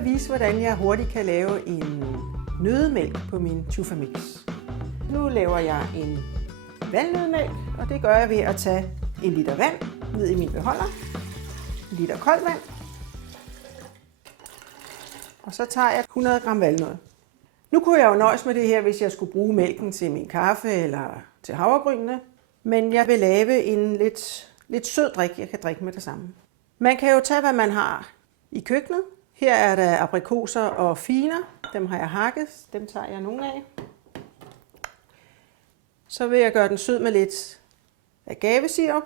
jeg vise, hvordan jeg hurtigt kan lave en nøddemælk på min Tufamix. Nu laver jeg en valnøddemælk, og det gør jeg ved at tage 1 liter vand ned i min beholder, 1 liter koldt vand, og så tager jeg 100 gram valnød. Nu kunne jeg jo nøjes med det her, hvis jeg skulle bruge mælken til min kaffe eller til havregrynene, men jeg vil lave en lidt sød drik, jeg kan drikke med det samme. Man kan jo tage, hvad man har i køkkenet. Her er der aprikoser og finer. Dem har jeg hakket. Dem tager jeg nogle af. Så vil jeg gøre den sød med lidt agavesirup.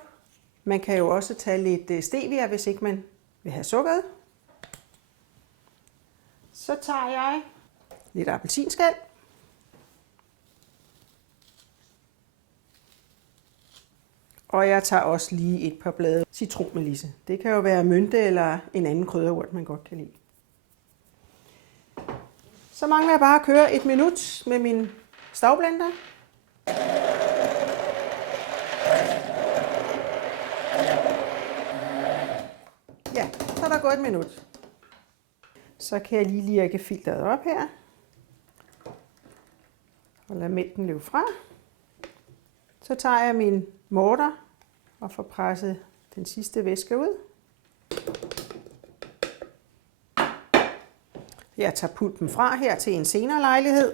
Man kan jo også tage lidt stevia, hvis ikke man vil have sukkeret. Så tager jeg lidt appelsinskal. Og jeg tager også lige et par blade citronmelisse. Det kan jo være mynte eller en anden krydderurt, man godt kan lide. Så mangler jeg bare at køre 1 minut med min stavblender. Ja, så er der gået 1 minut. Så kan jeg lige lirke filteret op her. Og lade mælken løbe fra. Så tager jeg min morter og får presset den sidste væske ud. Jeg tager pulpen fra her til en senere lejlighed.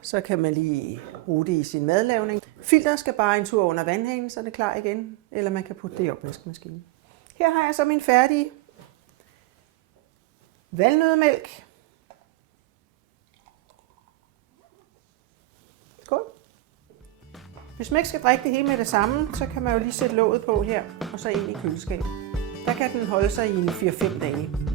Så kan man lige bruge det i sin madlavning. Filteret skal bare en tur under vandhanen, så er det klar igen. Eller man kan putte det i opvaskemaskinen. Her har jeg så min færdige valnøddemælk. Skål. Hvis man ikke skal drikke det hele med det samme, så kan man jo lige sætte låget på her, og så ind i køleskabet. Der kan den holde sig i en 4-5 dage.